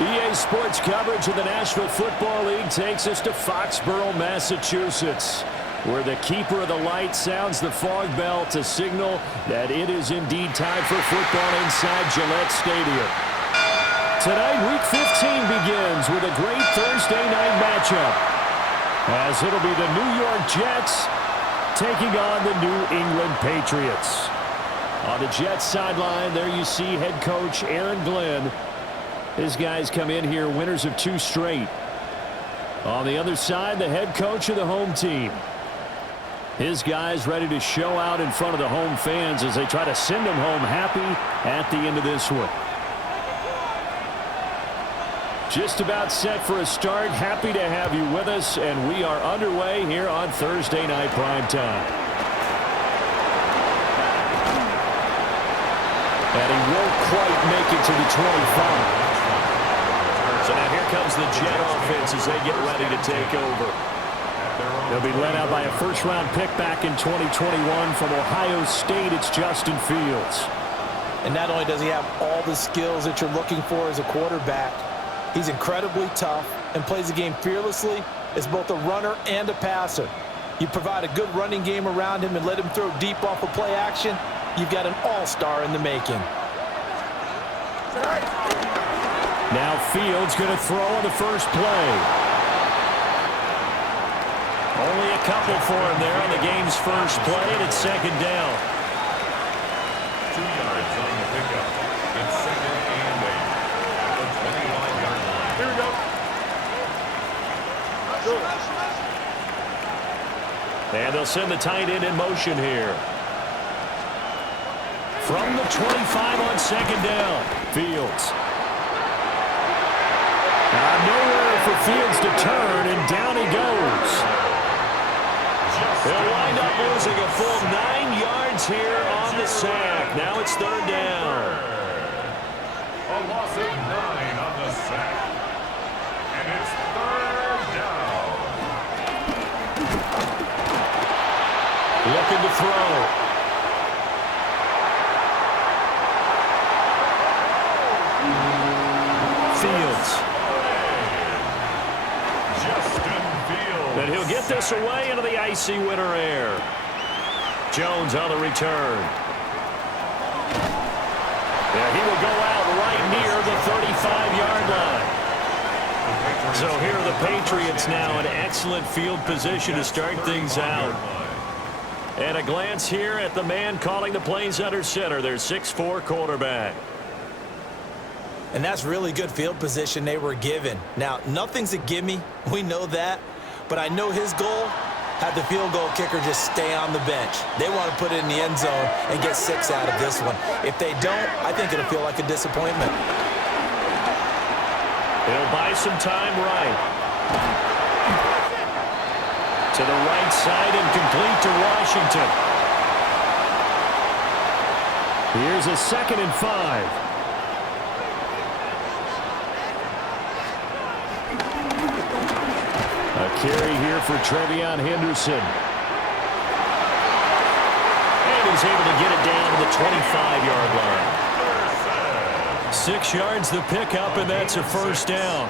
EA Sports coverage of the National Football League takes us to Foxborough, Massachusetts, where the keeper of the light sounds the fog bell to signal that it is indeed time for football inside Gillette Stadium. Tonight, Week 15 begins with a great Thursday night matchup, as it'll be the New York Jets taking on the New England Patriots. On the Jets sideline, there you see head coach Aaron Glenn. His guys come in here winners of 2 straight. On the other side, the head coach of the home team. His guys ready to show out in front of the home fans as they try to send them home happy at the end of this one. Just about set for a start. Happy to have you with us, and we are underway here on Thursday Night Primetime. And he won't quite make it to the 25. So now here comes the Jet offense as they get ready to take over. They'll be led out by a first-round pick back in 2021 from Ohio State. It's Justin Fields. And not only does he have all the skills that you're looking for as a quarterback, he's incredibly tough and plays the game fearlessly as both a runner and a passer. You provide a good running game around him and let him throw deep off of play action, you've got an all-star in the making. Now Fields going to throw on the first play. Only a couple for him there on the game's first play, and it's second down. 2 yards on the pickup. It's second and 8. The 25-yard line. Here we go. And they'll send the tight end in motion here. From the 25 on second down, Fields. Nowhere for Fields to turn, and down he goes. They'll wind up losing a full 9 yards here on the sack. Now it's third down. A loss of 9 on the sack. And it's third down. Looking to throw. Fields. And he'll get this away into the icy winter air. Jones on the return. Yeah, he will go out right near the 35-yard line. So here are the Patriots now in excellent field position to start things out. And a glance here at the man calling the plays under center, their 6'4" quarterback. And that's really good field position they were given. Now, nothing's a gimme. We know that. But I know his goal, have the field goal kicker just stay on the bench. They want to put it in the end zone and get 6 out of this one. If they don't, I think it'll feel like a disappointment. They'll buy some time right. To the right side and complete to Washington. Here's a 2nd and 5. A carry here for Trevion Henderson. And he's able to get it down to the 25-yard line. 6 yards the pickup, and that's a first down.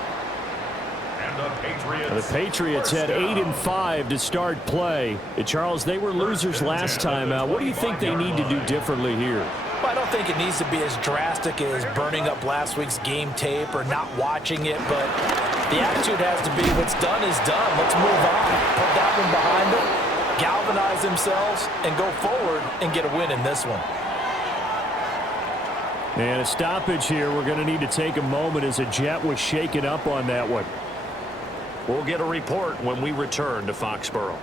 And the Patriots had 8 and 5 to start play. Charles, they were losers last time out. What do you think they need to do differently here? Well, I don't think it needs to be as drastic as burning up last week's game tape or not watching it, but the attitude has to be what's done is done. Let's move on. Put that one behind them, galvanize themselves, and go forward and get a win in this one. And a stoppage here. We're going to need to take a moment as a Jet was shaken up on that one. We'll get a report when we return to Foxborough.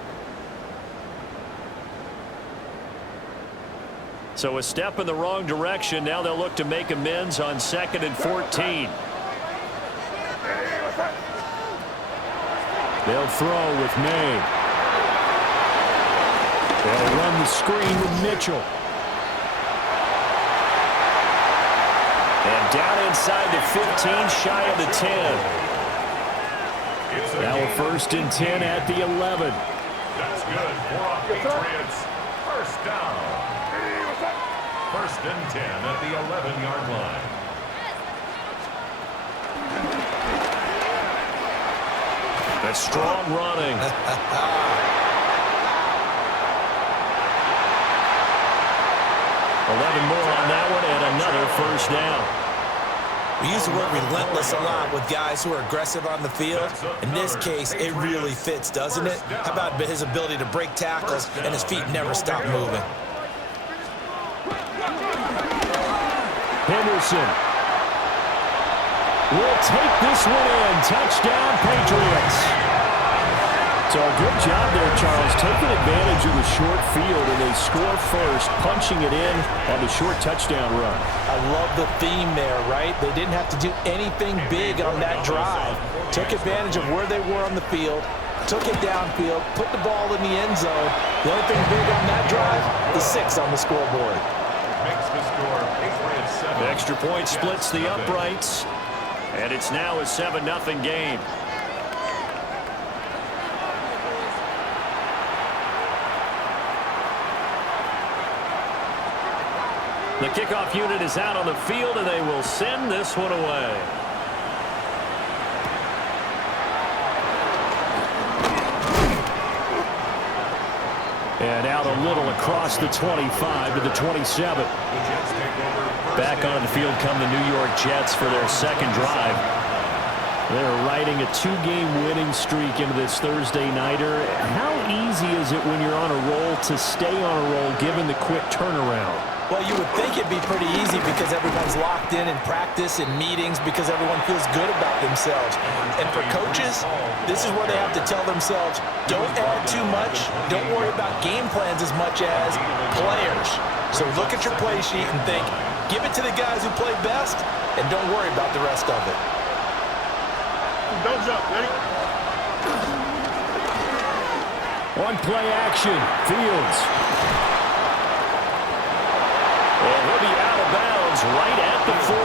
So a step in the wrong direction. Now they'll look to make amends on 2nd and 14. They'll throw with May. They'll run the screen with Mitchell. And down inside the 15, shy of the 10. Now a 1st and 10 at the 11. That's good for our Patriots. First down. 1st and 10 at the 11-yard line. That's strong running. 11 more on that one and another first down. We use the word relentless a lot with guys who are aggressive on the field. In this case, it really fits, doesn't it? How about his ability to break tackles and his feet never stop moving? Henderson will take this one in. Touchdown, Patriots. So a good job there, Charles, taking advantage of the short field, and they score first, punching it in on the short touchdown run. I love the theme there, right? They didn't have to do anything big on that drive. Took advantage of where they were on the field, took it downfield, put the ball in the end zone. The only thing big on that drive is 6 on the scoreboard. Makes the score Patriots 7. The extra point splits the uprights, and it's now a 7-0 game. The kickoff unit is out on the field, and they will send this one away. And out a little across the 25 to the 27. Back on the field come the New York Jets for their second drive. They're riding a 2-game winning streak into this Thursday nighter. How easy is it when you're on a roll to stay on a roll given the quick turnaround? Well, you would think it'd be pretty easy because everyone's locked in practice and meetings because everyone feels good about themselves. And for coaches, this is where they have to tell themselves, don't add too much, don't worry about game plans as much as players. So look at your play sheet and think, give it to the guys who play best, and don't worry about the rest of it. Don't jump, ready? On play action, Fields. And he'll be out of bounds right at the 40.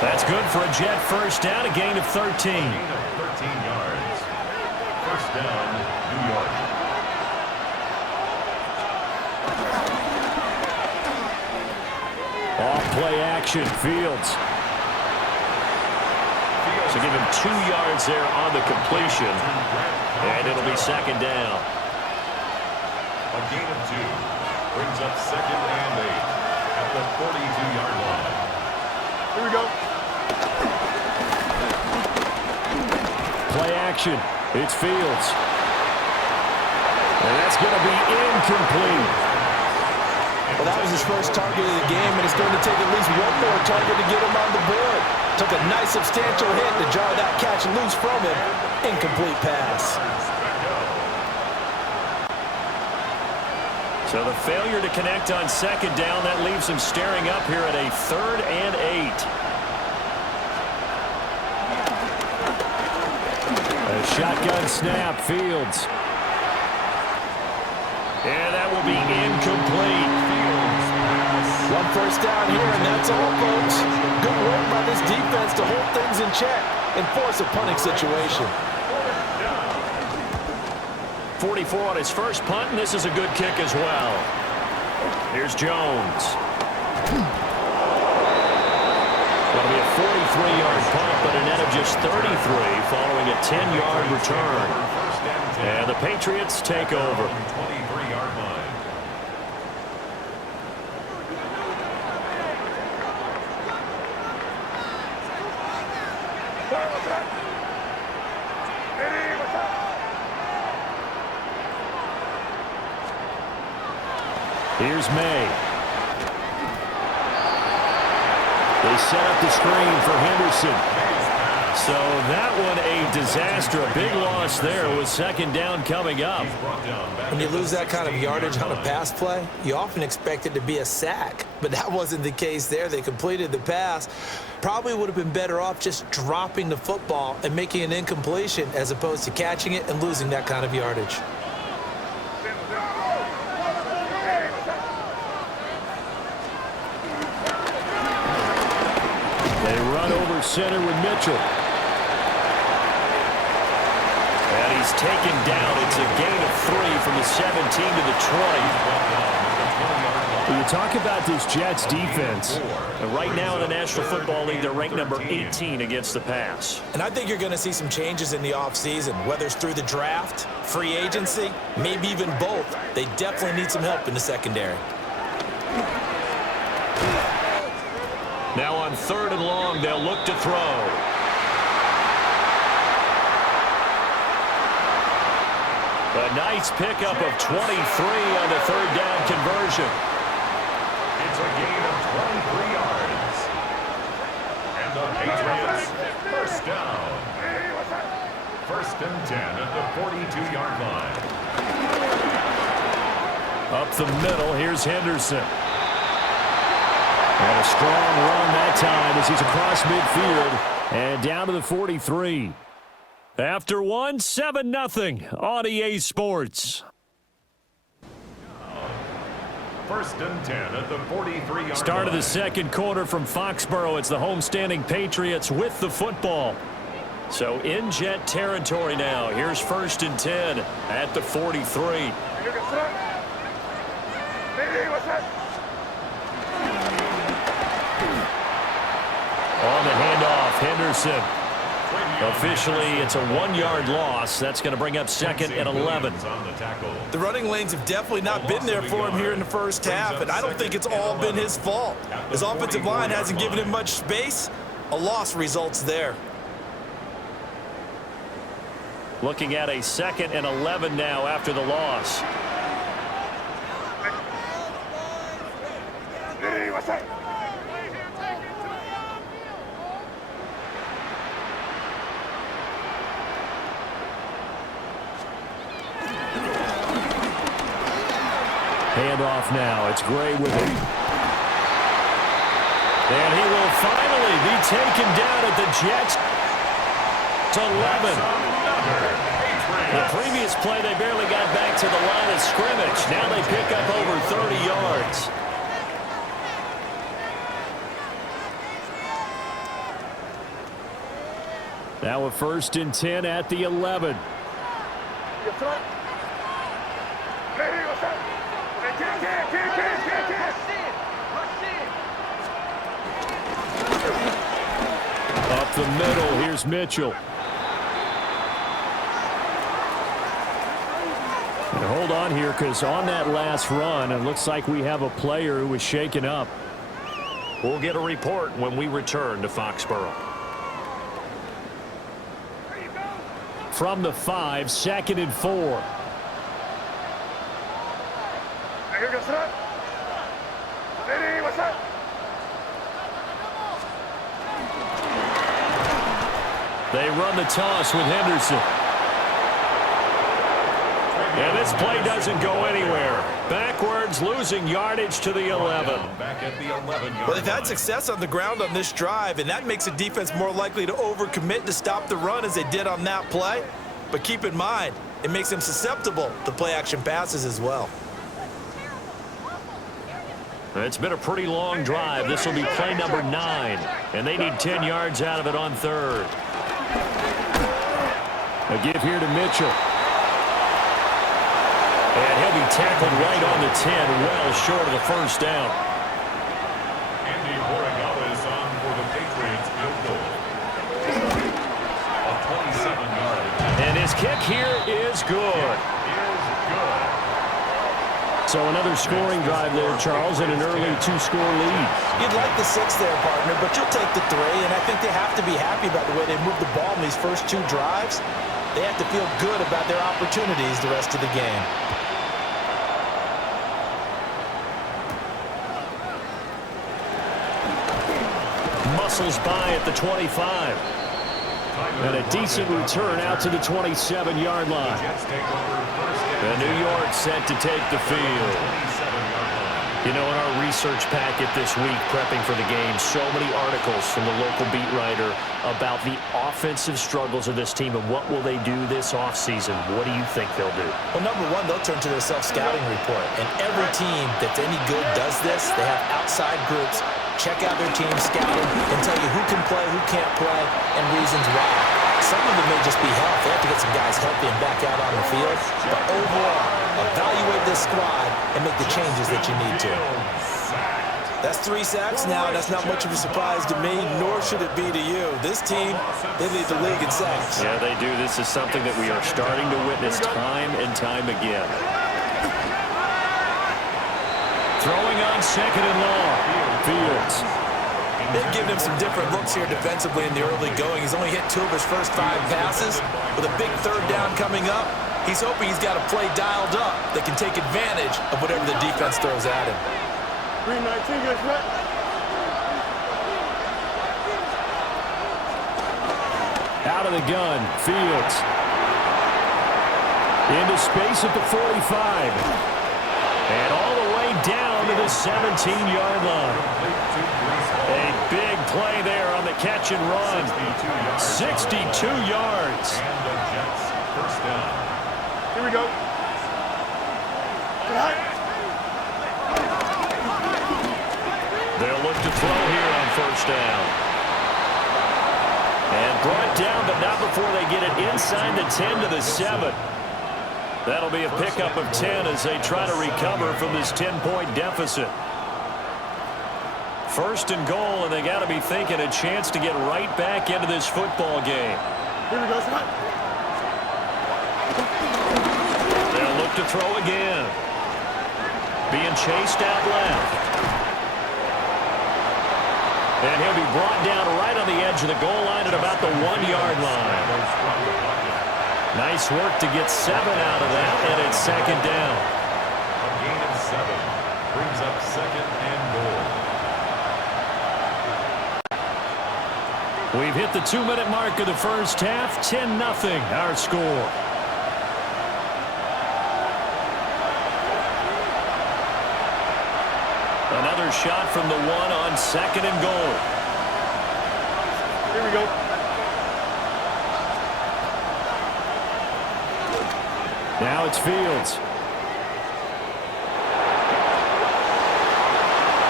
That's good for a Jet first down, a gain of 13. Gain of 13 yards. First down, New York. Off play action, Fields. So give him 2 yards there on the completion. And it'll be second down. A gain of 2. Brings up second and 8 at the 42-yard line. Here we go. Play action. It's Fields. And that's going to be incomplete. Well, that was his first target of the game, and it's going to take at least one more target to get him on the board. Took a nice substantial hit to jar that catch loose from him. Incomplete pass. So the failure to connect on second down, that leaves him staring up here at a 3rd and 8. A shotgun snap, Fields. And that will be incomplete. One first down here, and that's all, folks. Good work by this defense to hold things in check and force a punting situation. 44 on his first punt, and this is a good kick as well. Here's Jones. That'll be a 43-yard punt, but a net of just 33 following a 10-yard return. And the Patriots take over. 23-yard line. Here's May. They set up the screen for Henderson. So that one a disaster. A big loss there with second down coming up. When you lose that kind of yardage on a pass play, you often expect it to be a sack. But that wasn't the case there. They completed the pass. Probably would have been better off just dropping the football and making an incompletion as opposed to catching it and losing that kind of yardage. They run over center with Mitchell. And he's taken down. It's a gain of 3 from the 17 to the 20. You talk about this Jets defense. And right now in the National Football League, they're ranked number 18 against the pass. And I think you're going to see some changes in the offseason, whether it's through the draft, free agency, maybe even both. They definitely need some help in the secondary. Now on 3rd and long, they'll look to throw. A nice pickup of 23 on the 3rd down conversion. It's a gain of 23 yards. And the Patriots, first down. 1st and 10 at the 42-yard line. Up the middle, here's Henderson. And a strong run that time as he's across midfield and down to the 43. After one, 7-0 on EA Sports. 1st and 10 at the 43-yard line. Start of the 2nd quarter from Foxborough. It's the homestanding Patriots with the football. So in Jet territory now. Here's 1st and 10 at the 43. On the handoff, Henderson. Officially, it's a 1-yard loss. That's going to bring up 2nd and 11. The running lanes have definitely not been there for him here in the first half, and I don't think it's all been his fault. His offensive line hasn't given him much space. A loss results there. Looking at a 2nd and 11 now after the loss. Handoff now. It's Gray with it. And he will finally be taken down at the Jets. It's 11. The previous play, they barely got back to the line of scrimmage. Now they pick up over 30 yards. Now a 1st and 10 at the 11. Up the middle, here's Mitchell. And hold on here, because on that last run, it looks like we have a player who was shaken up. We'll get a report when we return to Foxborough. From the 5, 2nd and 4. They run the toss with Henderson. And this play doesn't go anywhere. Backwards, losing yardage to the 11. Back at the 11-yard Well, they've had success on the ground on this drive, and that makes a defense more likely to overcommit to stop the run as they did on that play. But keep in mind, it makes them susceptible to play-action passes as well. It's been a pretty long drive. This will be play number 9, and they need 10 yards out of it on 3rd. A give here to Mitchell. And he'll be tackled right on the 10, well short of the 1st down. Andy Horrigawa is on for the Patriots field goal. A 27-yard. And his kick here is good. So another scoring drive there, Charles, and an early 2-score lead. You'd like the 6 there, partner, but you'll take the 3, and I think they have to be happy about the way they moved the ball in these first 2 drives. They have to feel good about their opportunities the rest of the game. Muscles by at the 25. And a decent return out to the 27-yard line. And New York set to take the field. You know, in our research packet this week, prepping for the game, so many articles from the local beat writer about the offensive struggles of this team and what will they do this offseason. What do you think they'll do? Well, number one, they'll turn to their self-scouting report. And every team that's any good does this. They have outside groups check out their team scouting and tell you who can play, who can't play, and reasons why. Some of it may just be health. They have to get some guys healthy and back out on the field. But overall, evaluate this squad and make the changes that you need to. sacked. That's 3 sacks now, and that's not much of a surprise to me, nor should it be to you. This team, they lead the league in sacks. Yeah, they do. This is something that we are starting to witness time and time again. Throwing on second and long. Fields. They've given him some different looks here defensively in the early going. He's only hit 2 of his first 5 passes. With a big 3rd down coming up, he's hoping he's got a play dialed up that can take advantage of whatever the defense throws at him. 319 gets met. Out of the gun, Fields. Into space at the 45. And all the way down to the 17-yard line. A big play there on the catch and run. 62 yards. And the Jets first down. Here we go. They'll look to throw here on first down. And brought down, but not before they get it inside the 10 to the 7. That'll be a pickup of 10 as they try to recover from this 10-point deficit. First and goal, and they got to be thinking a chance to get right back into this football game. Here we go, son. They'll look to throw again. Being chased out left. And he'll be brought down right on the edge of the goal line at about the 1-yard line. Nice work to get 7 out of that, and it's second down. A gain of 7 brings up second and goal. We've hit the 2-minute mark of the first half. 10-0 our score. Another shot from the 1 on second and goal. Here we go. Now it's Fields.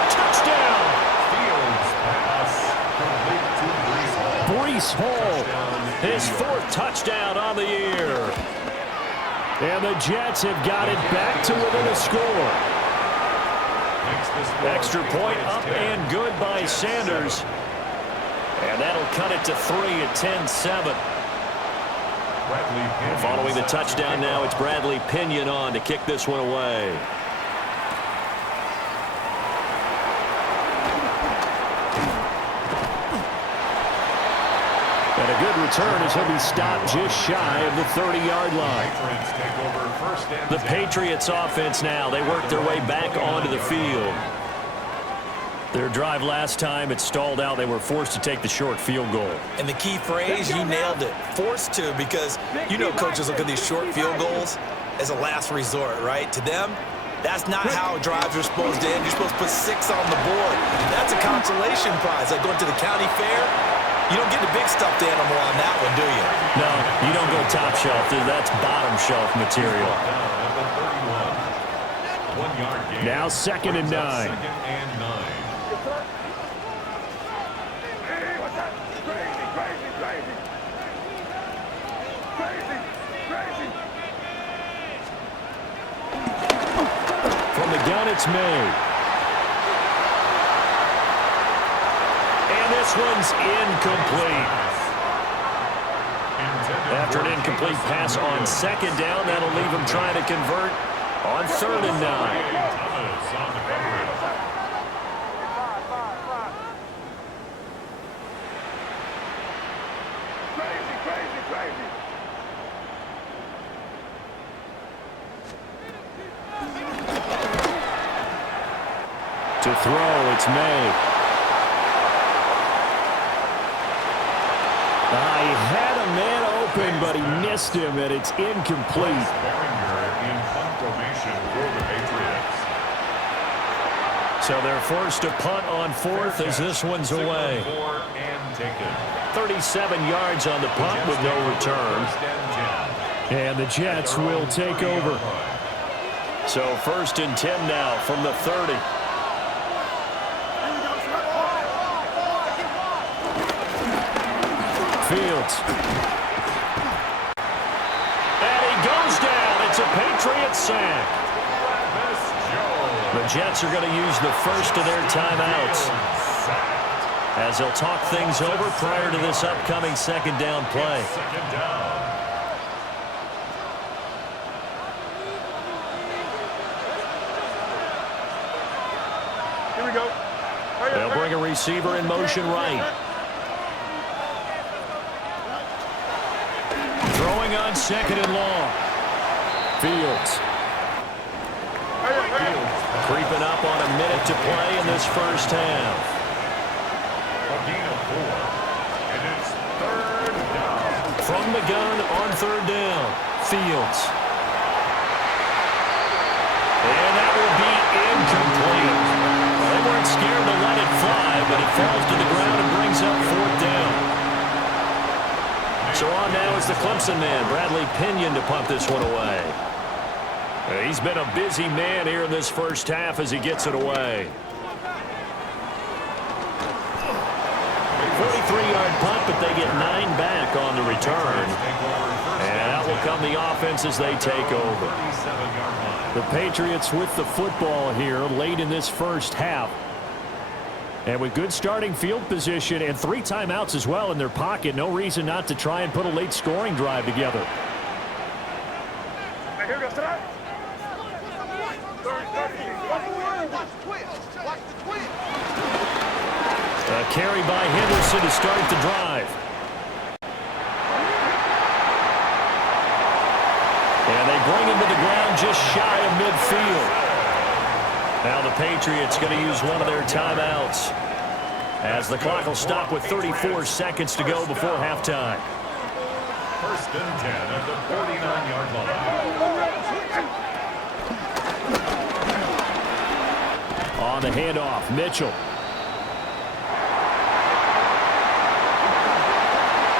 Touchdown! Fields pass complete to Breece Hall, his 4th touchdown on the year. And the Jets have got it back to within a score. Extra point up and good by Sanders. And that'll cut it to 3 at 10-7. Following the touchdown now, it's Bradley Pinion on to kick this one away. And a good return as he'll be stopped just shy of the 30-yard line. The Patriots offense now, they work their way back onto the field. Their drive last time, it stalled out. They were forced to take the short field goal. And the key phrase, you nailed it. Forced to, because you know coaches look at these short field goals as a last resort, right? To them, that's not how drives are supposed to end. You're supposed to put 6 on the board. That's a consolation prize. Like going to the county fair, you don't get the big stuffed animal on that one, do you? No, you don't go top shelf. That's bottom shelf material. Now second and 9. Second and 9. From the gun, it's made. And this one's incomplete. After an incomplete pass on second down, that'll leave him trying to convert on 3rd and 9. To throw, it's May. He had a man open, but he missed him, and it's incomplete. In punt formation for the Patriots. So they're forced to punt on 4th as this one's away. 37 yards on the punt with no return. And the Jets will take over. So 1st and 10 now from the 30. Fields. And he goes down. It's a Patriots sack. The Jets are going to use the first of their timeouts as they'll talk things over prior to this upcoming second down play. Second down. Here we go. They'll bring a receiver in motion right. Throwing on second and long. Fields. Creeping up on a minute to play in this first half. A gain of 4. And it's third down. From the gun on third down. Fields. And that will be incomplete. They weren't scared to let it fly, but it falls to the ground and brings up fourth down. So on now is the Clemson man, Bradley Pinion, to punt this one away. He's been a busy man here in this first half as he gets it away. 43-yard punt, but they get 9 back on the return. And out will come the offense as they take over. The Patriots with the football here late in this first half. And with good starting field position and 3 timeouts as well in their pocket, no reason not to try and put a late scoring drive together. Here goes tonight. A carry by Henderson to start the drive. And they bring him to the ground just shy of midfield. Now the Patriots going to use one of their timeouts as the clock will stop with 34 seconds to go before halftime. First and 10 at the 49-yard line. On the handoff, Mitchell.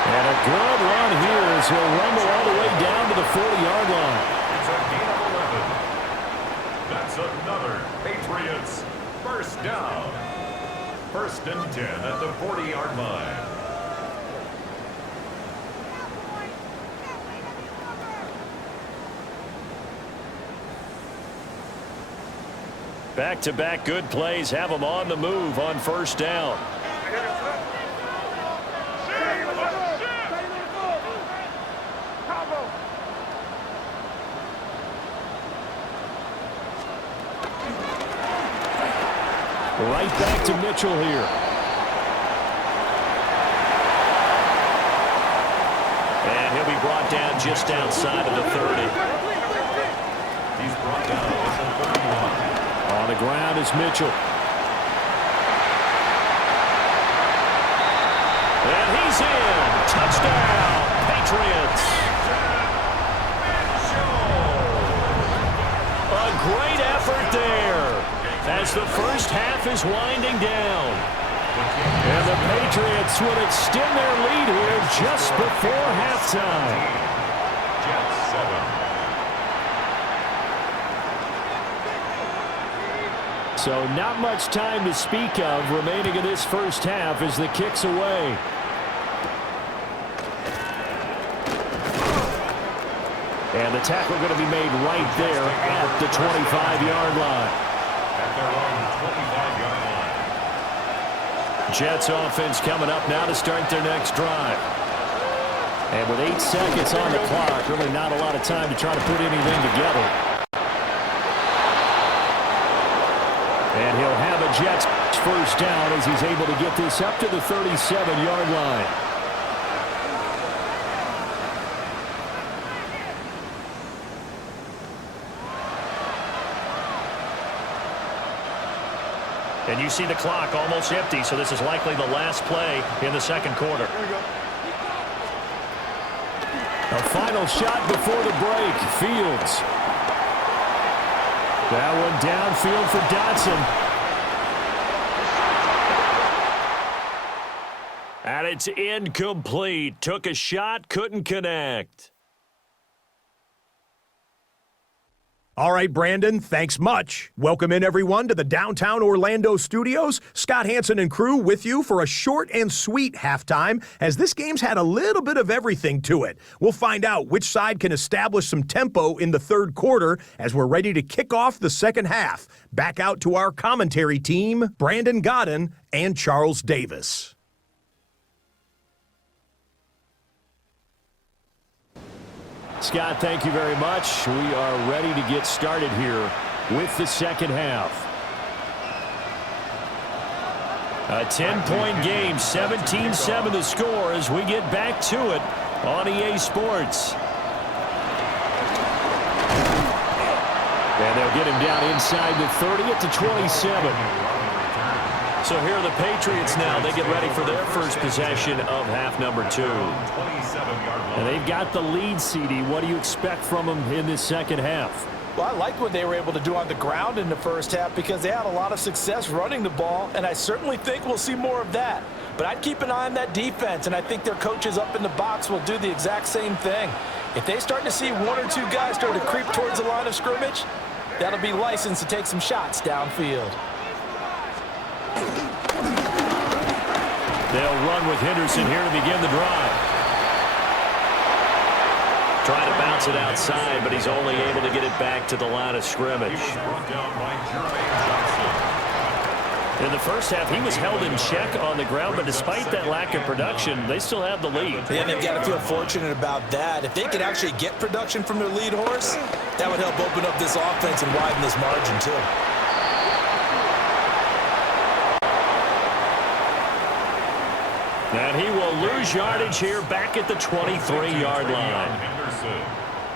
And a good run here as he'll rumble all the way down to the 40-yard line. It's a gain of 11. That's another Patriots first down. First and 10 at the 40-yard line. Back-to-back good plays have them on the move on first down. Right back to Mitchell here. And he'll be brought down just outside of the 30. He's brought down at the 31. On the ground is Mitchell. And he's in. Touchdown, Patriots. A great effort there as the first half is winding down. And the Patriots will extend their lead here just before halftime. Jets 7. So not much time to speak of remaining in this first half as the kick's away. And the tackle going to be made right there at the 25-yard line. At their own 25-yard line. Jets offense coming up now to start their next drive. And with 8 seconds on the clock, really not a lot of time to try to put anything together. And he'll have a Jets first down as he's able to get this up to the 37-yard line. And you see the clock almost empty, so this is likely the last play in the second quarter. A final shot before the break. Fields. That one downfield for Dotson. And it's incomplete. Took a shot, couldn't connect. All right, Brandon, thanks much. Welcome in, everyone, to the downtown Orlando studios. Scott Hansen and crew with you for a short and sweet halftime, as this game's had a little bit of everything to it. We'll find out which side can establish some tempo in the third quarter as we're ready to kick off the second half. Back out to our commentary team, Brandon Godden and Charles Davis. Scott, thank you very much. We are ready to get started here with the second half. A 10-point game, 17-7 the score as we get back to it on EA Sports. And they'll get him down inside the 30 at the 27. So here are the Patriots now. They get ready for their first possession of half number 2. And they've got the lead, CD. What do you expect from them in this second half? Well, I like what they were able to do on the ground in the first half because they had a lot of success running the ball, and I certainly think we'll see more of that. But I'd keep an eye on that defense, and I think their coaches up in the box will do the exact same thing. If they start to see one or two guys start to creep towards the line of scrimmage, that'll be licensed to take some shots downfield. They'll run with Henderson here to begin the drive. Trying to bounce it outside, but he's only able to get it back to the line of scrimmage. In the first half, he was held in check on the ground, but despite that lack of production, they still have the lead. Yeah, they've got to feel fortunate about that. If they could actually get production from their lead horse, that would help open up this offense and widen this margin, too. And he will lose yardage here back at the 23-yard line.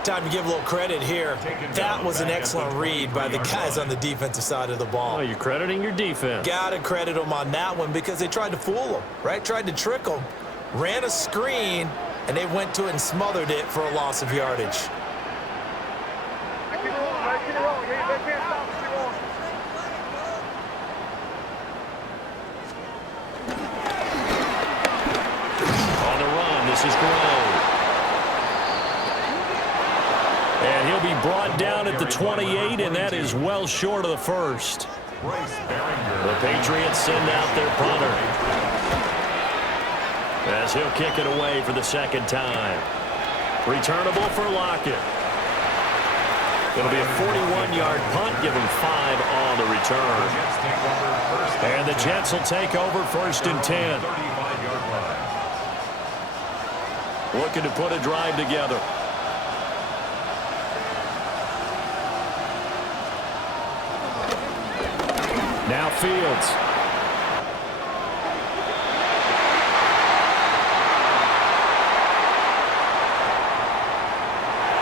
Time to give a little credit here. That was an excellent read by the guys on the defensive side of the ball. Oh, you're crediting your defense. Got to credit them on that one because they tried to fool them, right? Tried to trick them, ran a screen, and they went to it and smothered it for a loss of yardage. This is Grove. And he'll be brought down at the 28, and that is well short of the first. The Patriots send out their punter, as he'll kick it away for the second time. Returnable for Lockett. It'll be a 41-yard punt, giving 5 on the return. And the Jets will take over first and 10. Looking to put a drive together. Now Fields.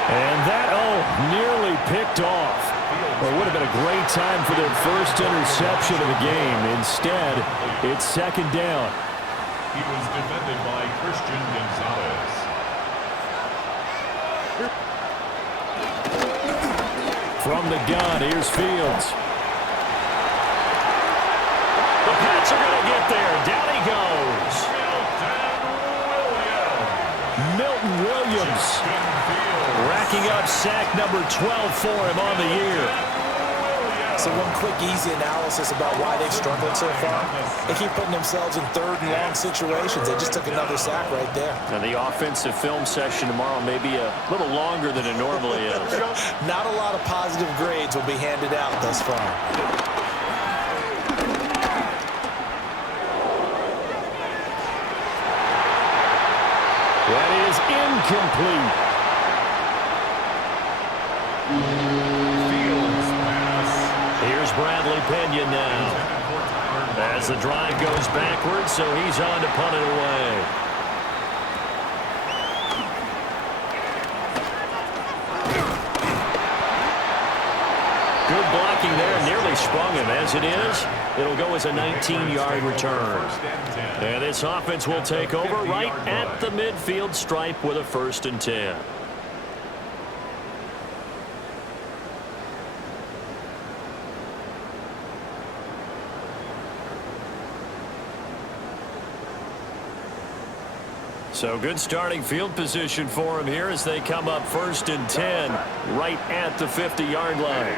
And that, nearly picked off. Well, it would have been a great time for their first interception of the game. Instead, it's second down. He was defended by Christian Gonzalez. From the gun, here's Fields. The Pats are going to get there. Down he goes. Milton Williams. Racking up sack number 12 for him on the year. So one quick, easy analysis about why they've struggled so far. They keep putting themselves in third and long situations. They just took another sack right there. And the offensive film session tomorrow may be a little longer than it normally is. Not a lot of positive grades will be handed out thus far. That is incomplete. Here's Bradley Pinion now. As the drive goes backwards, so he's on to punt it away. Good blocking there, nearly sprung him. As it is, it'll go as a 19-yard return. And this offense will take over right at the midfield stripe with a 1st and 10. So good starting field position for him here as they come up 1st and 10 right at the 50-yard line.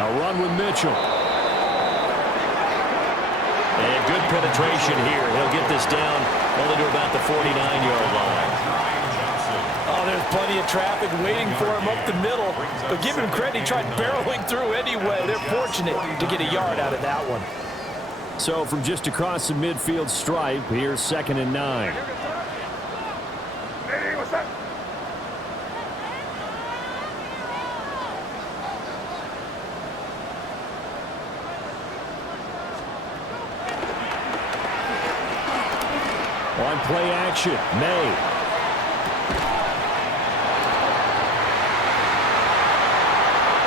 A run with Mitchell. And good penetration here. He'll get this down only to about the 49-yard line. Oh, there's plenty of traffic waiting for him up the middle. But give him credit, he tried barreling through anyway. They're fortunate to get a yard out of that one. So from just across the midfield stripe, here's 2nd and 9. Hey, what's up? On play action, May.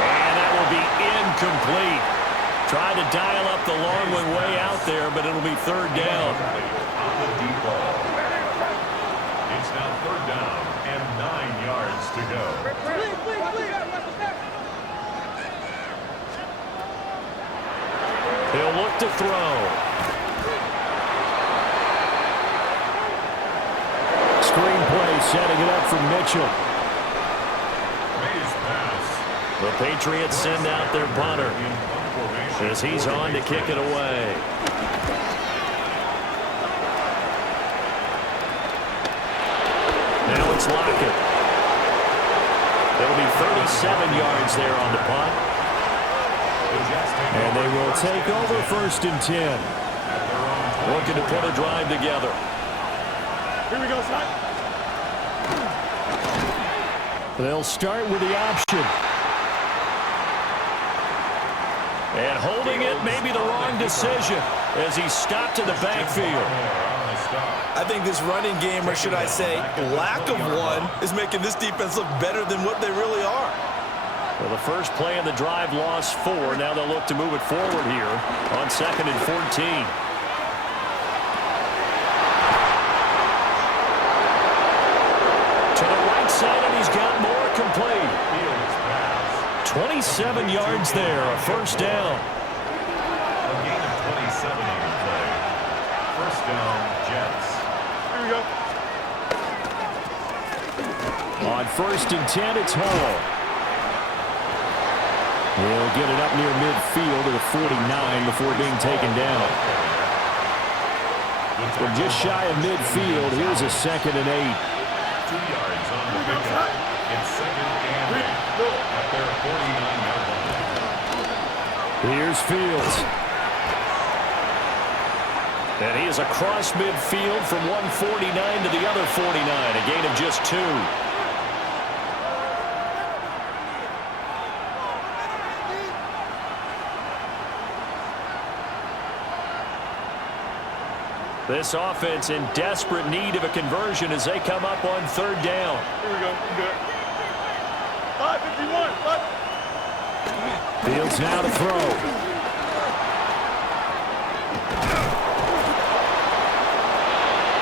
And that will be incomplete. Tried to dial up the long one way out there, but it'll be 3rd down. On the deep ball. It's now 3rd down and 9 yards to go. He'll look to throw. Screen play setting it up for Mitchell. May's pass. The Patriots send out their punter as he's on to kick it away. Now it's Lockett. It'll be 37 yards there on the punt. And they will take over 1st and 10. Looking to put a drive together. Here we go, son. They'll start with the option. And holding it may be the wrong decision as he stopped in the backfield. I think this running game, or should I say lack of one, is making this defense look better than what they really are. Well, the first play of the drive lost 4. Now they'll look to move it forward here on 2nd and 14. To the right side, and he's got more complete. 27 yards there, a 1st down. A gain of 27 on the play. 1st down, Jets. Here we go. On 1st and 10, it's Hall. He'll get it up near midfield to the 49 before being taken down. From just shy of midfield, here's a 2nd and 8. 2 yards on the pickup. It's 2nd and 8 at their 49-yard line. Here's Fields. And he is across midfield from 149 to the other 49, a gain of just 2. This offense in desperate need of a conversion as they come up on 3rd down. Here we go. Good. 5:51. Fields now to throw.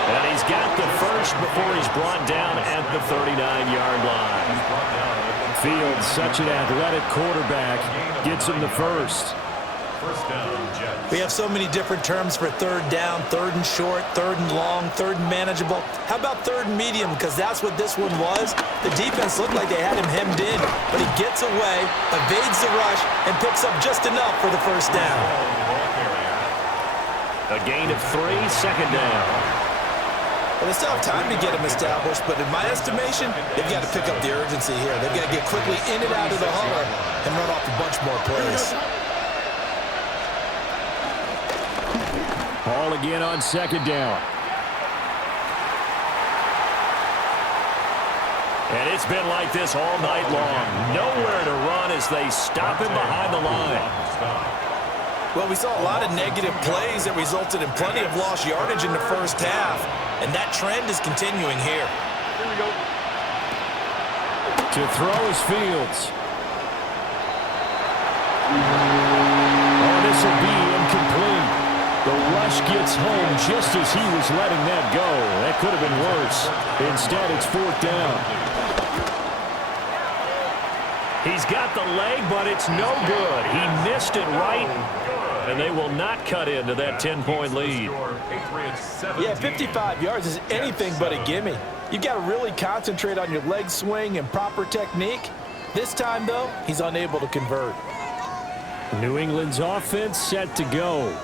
And he's got the first before he's brought down at the 39-yard line. Fields, such an athletic quarterback, gets him the first. 1st down, Jets. We have so many different terms for 3rd down, 3rd and short, 3rd and long, 3rd and manageable. How about 3rd and medium? Because that's what this one was. The defense looked like they had him hemmed in, but he gets away, evades the rush, and picks up just enough for the 1st down. A gain of 3, 2nd down. Well, they still have time to get him established, but in my estimation, they've got to pick up the urgency here. They've got to get quickly in and out of the huddle and run off a bunch more plays. Hall again on 2nd down. And it's been like this all night long. Nowhere to run as they stop him behind the line. Well, we saw a lot of negative plays that resulted in plenty of lost yardage in the 1st half, and that trend is continuing here. Here we go. To throw is Fields. Oh, this will be incomplete. The rush gets home just as he was letting that go. That could have been worse. Instead, it's 4th down. He's got the leg, but it's no good. He missed it right, and they will not cut into that 10-point lead. Yeah, 55 yards is anything but a gimme. You've got to really concentrate on your leg swing and proper technique. This time, though, he's unable to convert. New England's offense set to go.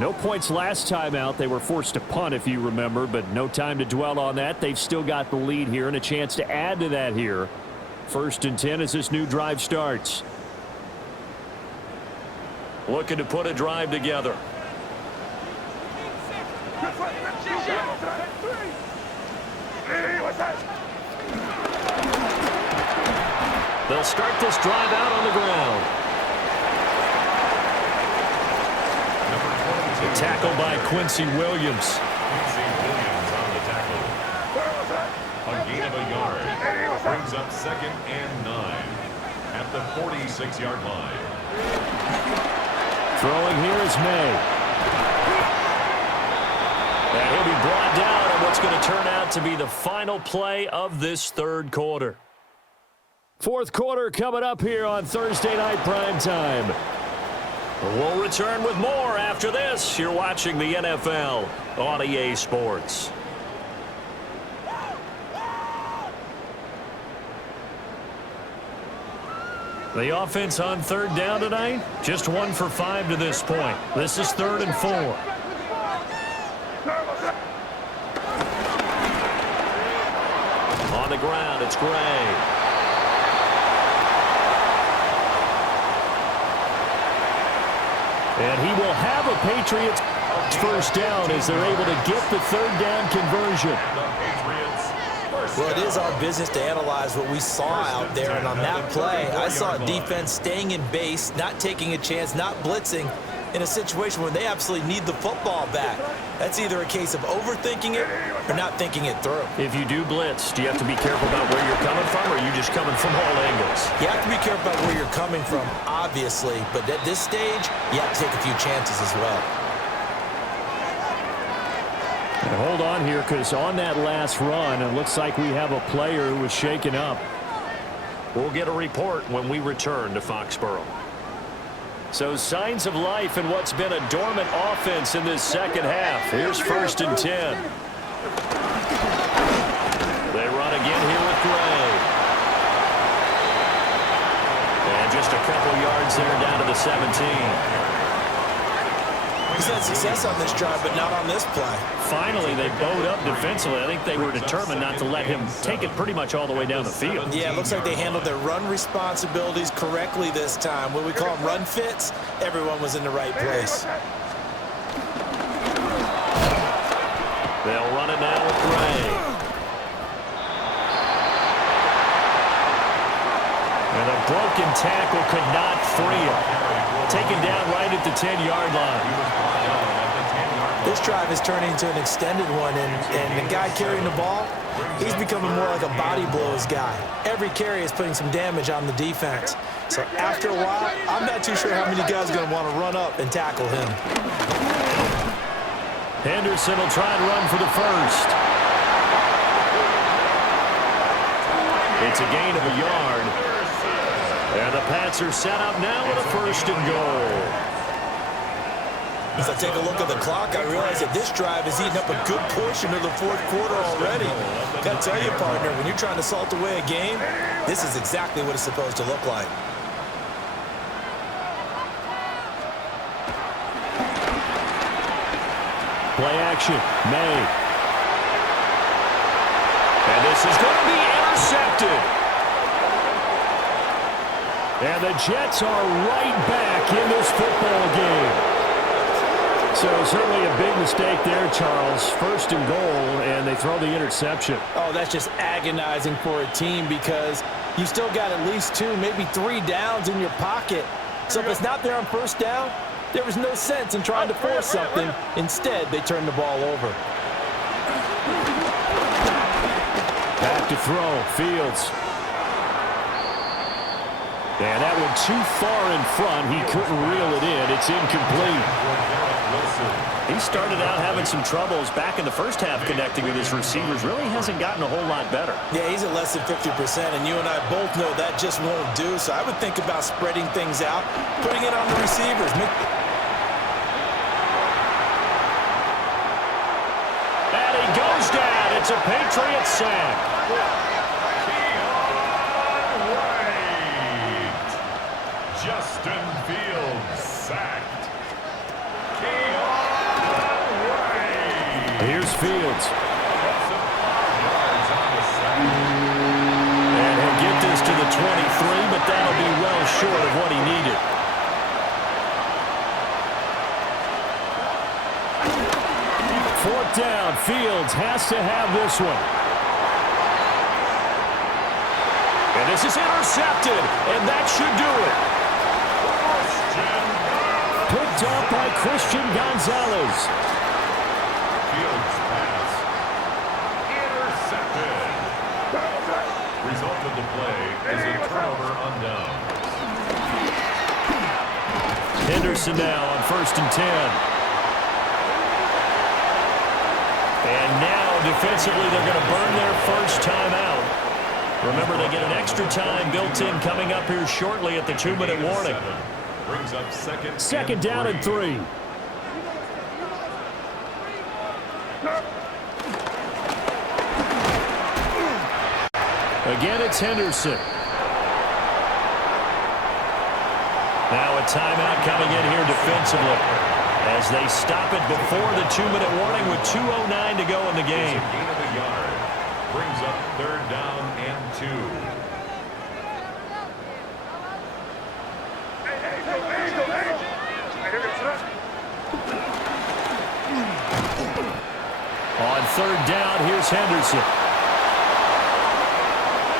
No points last time out. They were forced to punt, if you remember, but no time to dwell on that. They've still got the lead here and a chance to add to that here. 1st and 10 as this new drive starts. Looking to put a drive together. They'll start this drive out on the ground. The tackle by Quincy Williams. Quincy Williams on the tackle. A gain of a yard. Brings up 2nd and 9 at the 46-yard line. Throwing here is May. And he'll be brought down on what's going to turn out to be the final play of this 3rd quarter. 4th quarter coming up here on Thursday Night Primetime. We'll return with more after this. You're watching the NFL on EA Sports. The offense on 3rd down tonight, just 1 for 5 to this point. This is 3rd and 4. On the ground, it's Gray. And he will have a Patriots first down as they're able to get the 3rd down conversion. Well, it is our business to analyze what we saw out there, and on that play, I saw a defense staying in base, not taking a chance, not blitzing in a situation where they absolutely need the football back. That's either a case of overthinking it or not thinking it through. If you do blitz, do you have to be careful about where you're coming from, or are you just coming from all angles? You have to be careful about where you're coming from, obviously, but at this stage, you have to take a few chances as well. And hold on here, because on that last run, it looks like we have a player who was shaken up. We'll get a report when we return to Foxborough. So signs of life in what's been a dormant offense in this 2nd half. Here's 1st and 10. They run again here with Gray. And just a couple yards there down to the 17. He's had success on this drive, but not on this play. Finally, they bowed up defensively. I think they were determined not to let him take it pretty much all the way down the field. Yeah, it looks like they handled their run responsibilities correctly this time. What we call them run fits, everyone was in the right place. They'll run it now with Gray. And a broken tackle could not free him. Taken down right at the 10-yard line. This drive is turning into an extended one, and the guy carrying the ball, he's becoming more like a body blows guy. Every carry is putting some damage on the defense. So after a while, I'm not too sure how many guys are going to want to run up and tackle him. Henderson will try and run for the 1st. It's a gain of a yard. And the Pats are set up now with a 1st and goal. As I take a look at the clock, I realize that this drive is eating up a good portion of the 4th quarter already. Got to tell you, partner, when you're trying to salt away a game, this is exactly what it's supposed to look like. Play action, May. And this is going to be intercepted. And the Jets are right back in this football game. So certainly a big mistake there, Charles. 1st and goal, and they throw the interception. Oh, that's just agonizing for a team because you still got at least 2, maybe 3 downs in your pocket. So if it's not there on 1st down, there was no sense in trying to force something. Instead, they turned the ball over. Back to throw, Fields. And that one too far in front. He couldn't reel it in. It's incomplete. Wilson. He started out having some troubles back in the first half connecting with his receivers. Really hasn't gotten a whole lot better. Yeah, he's at less than 50%, and you and I both know that just won't do. So I would think about spreading things out, putting it on the receivers. And he goes down. It's a Patriots sack. Justin Fields sacked. Here's Fields. And he'll get this to the 23, but that'll be well short of what he needed. Fourth down. Fields has to have this one. And this is intercepted, and that should do it. Picked up by Christian Gonzalez. Fields pass. Intercepted. Result of the play is a turnover on downs. Henderson now on 1st and 10. And now, defensively, they're going to burn their first time out. Remember, they get an extra time built in coming up here shortly at the 2-minute warning. Brings up second down and 3. Again, it's Henderson. Now a timeout coming in here defensively as they stop it before the 2-minute warning with 2:09 to go in the game. Gain of a yard. Brings up 3rd down and 2. On 3rd down, here's Henderson.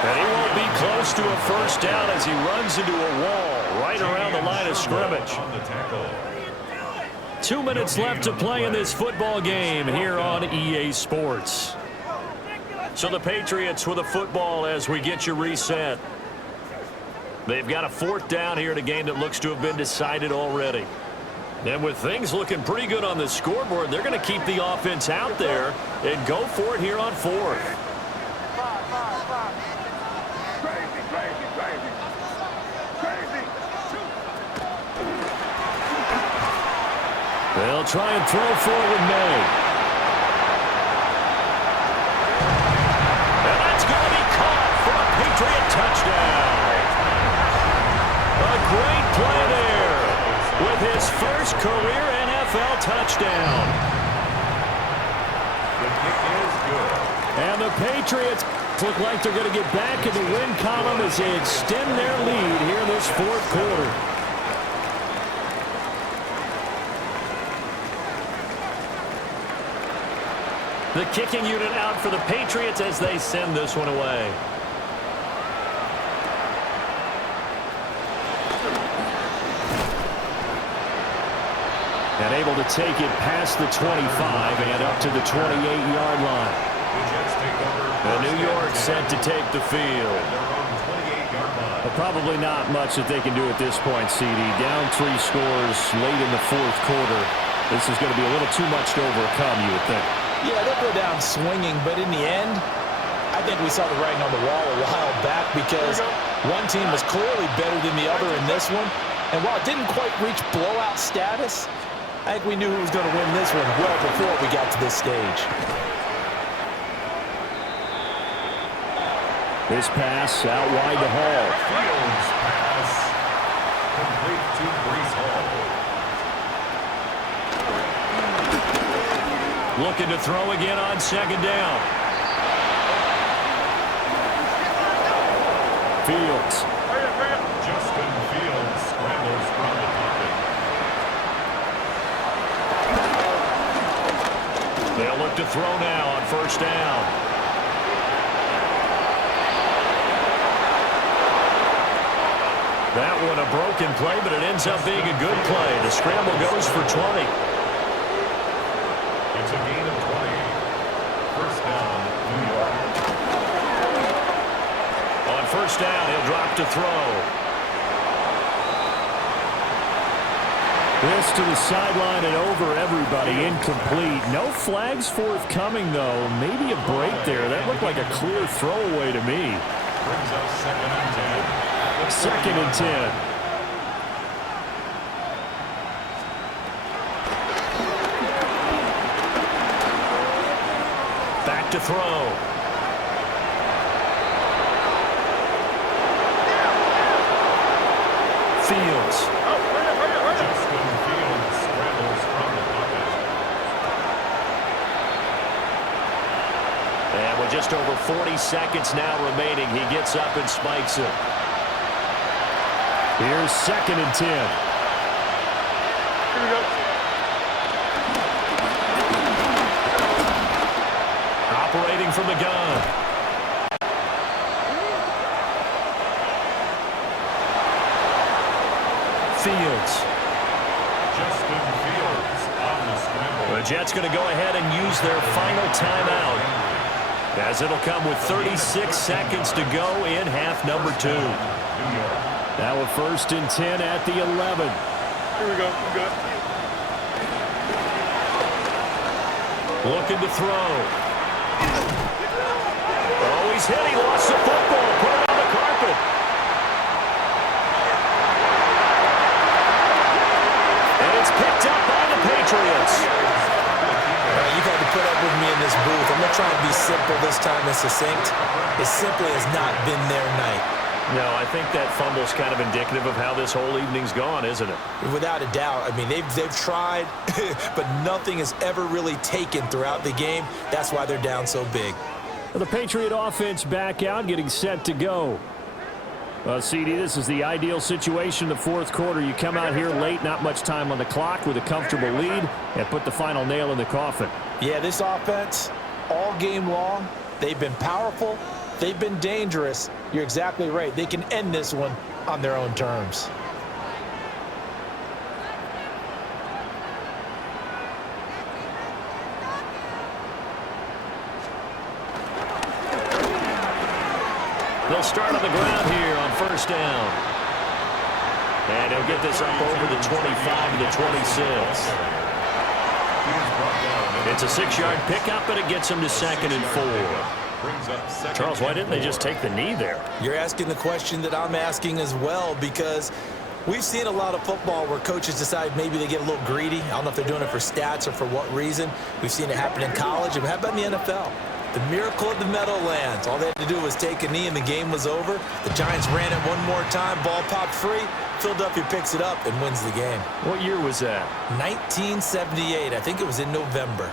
And he won't be close to a first down as he runs into a wall right around the line of scrimmage. On the tackle. 2 minutes left to play in this football game here on EA Sports. So the Patriots with a football as we get you reset. They've got a 4th down here in a game that looks to have been decided already. And with things looking pretty good on the scoreboard, they're going to keep the offense out there and go for it here on 4th. They'll try and throw forward May. And that's going to be caught for a Patriot touchdown. A great play there with his first career NFL touchdown. The kick is good. And the Patriots look like they're going to get back in the win column as they extend their lead here in this 4th quarter. The kicking unit out for the Patriots as they send this one away. And able to take it past the 25 and up to the 28-yard line. The Jets take over. The New York set to take the field. Their own 28-yard line. But probably not much that they can do at this point, CD. Down 3 scores late in the 4th quarter. This is going to be a little too much to overcome, you would think. Yeah, they'll go down swinging, but in the end, I think we saw the writing on the wall a while back because one team was clearly better than the other in this one. And while it didn't quite reach blowout status, I think we knew who was going to win this one well before we got to this stage. This pass out wide to Hall. Fields pass. Complete to Breece Hall. Looking to throw again on 2nd down. Fields. Justin Fields scrambles from the pocket. They'll look to throw now on 1st down. That one a broken play, but it ends up being a good play. The scramble goes for 20. It's a gain of 20. 1st down, New York. On 1st down, he'll drop to throw. This to the sideline and over everybody, incomplete. No flags forthcoming, though. Maybe a break there. That looked like a clear throwaway to me. Brings up 2nd and 10. Second and 10. Back to throw. Fields. Justin Fields scrambles from the pocket. And with just over 40 seconds now remaining, he gets up and spikes it. Here's 2nd and 10. Here we go. Operating from the gun. Fields. Justin Fields on the scramble. The Jets going to go ahead and use their final timeout, as it'll come with 36 seconds to go in half number 2. New York. Now a 1st and 10 at the 11. Here we go. We got it. Looking to throw. Oh, he's hit. He lost the football. Put it on the carpet. And it's picked up by the Patriots. You've had to put up with me in this booth. I'm going to try and be simple this time and succinct. It simply has not been their night. No, I think that fumble's kind of indicative of how this whole evening's gone, isn't it? Without a doubt. I mean, they've tried, but nothing has ever really taken throughout the game. That's why they're down so big. Well, the Patriot offense back out, getting set to go. CD, this is the ideal situation in the 4th quarter. You come out here late, not much time on the clock, with a comfortable lead, and put the final nail in the coffin. Yeah, this offense, all game long, they've been powerful. They've been dangerous. You're exactly right. They can end this one on their own terms. They'll start on the ground here on 1st down. And he'll get this up over the 25 to the 26. It's a 6-yard pickup, and it gets him to 2nd and 4. Brings up 2nd. Charles, why didn't they just take the knee there? You're asking the question that I'm asking as well, because we've seen a lot of football where coaches decide maybe they get a little greedy. I don't know if they're doing it for stats or for what reason. We've seen it happen in college. And how about in the NFL? The miracle of the Meadowlands. All they had to do was take a knee and the game was over. The Giants ran it one more time. Ball popped free. Philadelphia picks it up and wins the game. What year was that? 1978. I think it was in November.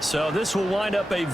So this will wind up a